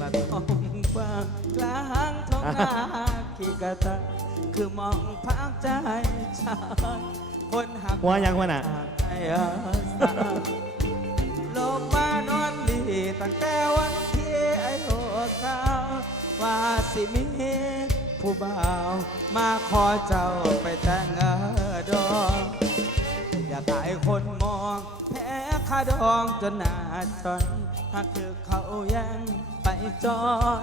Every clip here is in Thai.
กระทงกว้างกลางท้องนาขี่กะตะคือมองพักใจชายคนหักหัวยังหัวน่ะลงมานอนดีตั้งแต่วันที่ไอ้หัวขาวว่าสิมีผู้บ่าวมาขอเจ้าไปแต่งเออดองอยากตายคน ดองจนหน้าจนหากคือเขาแยังไปจอย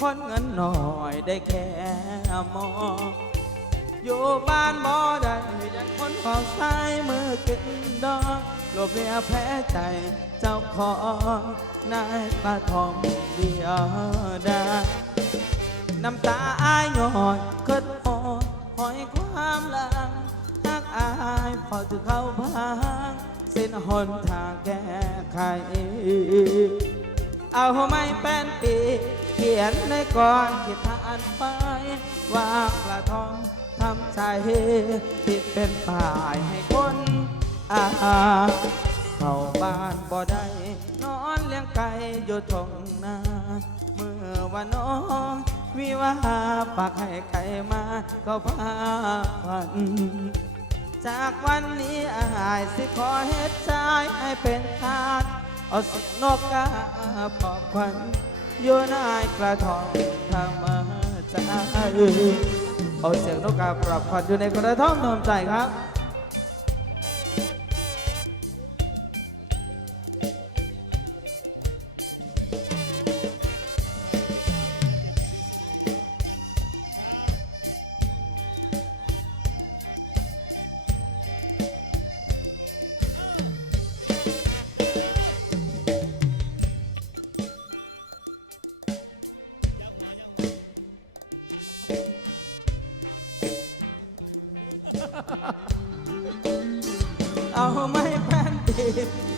คนเงินหน่อยได้แค่มองอยู่บ้านบ่ได้ยันคนของสายมือกินดอกหลบเลียแพ้ใจเจ้าของนายปลาทองเดียวได้น้ำตาอายหยอดเกิดหอดหอยความลังหักอายพอถือเข้าพัง สิ้นหนทางแก้ไข เอาไม่เป็นปี เขียนในก่อนที่ผ่านไปว่าปลาทองทำใจติดเป็นป่ายให้คนอาเข้าบ้านบ่ได้นอนเลี้ยงไก่อยู่ทงนาเมื่อวันน้องวิวาปักให้ไก่มาก็พาพัน จากวันนี้อายสิขอเฮ็ดใจให้เป็นทานเอาสินกกาปอบควันอยู่ในกระทองธรรมใจเอาเสียงนกกาปรับควันอยู่ในกระท่อมทำใจครับ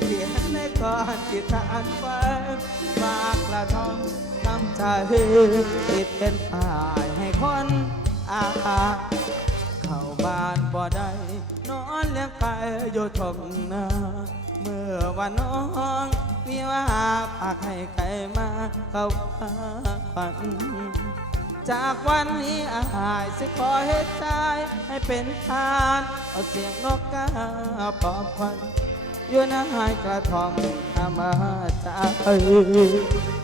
เขียนในก่อนที่ทานไว้ฝากละทองทำใจติดเป็นป้ายให้คนอาเข้าบ้านบ่ได้นอนเลี้ยงไก่อยู่ทงนาเมื่อวันน้องมีว่าปากให้ไก่มาเข้าฝันจากวันนี้อาหายสิขอเฮ็ดใจให้เป็นทาน เอาเสียงนกกาปอบควัน อยู่ในกระทอมธรรมชาติ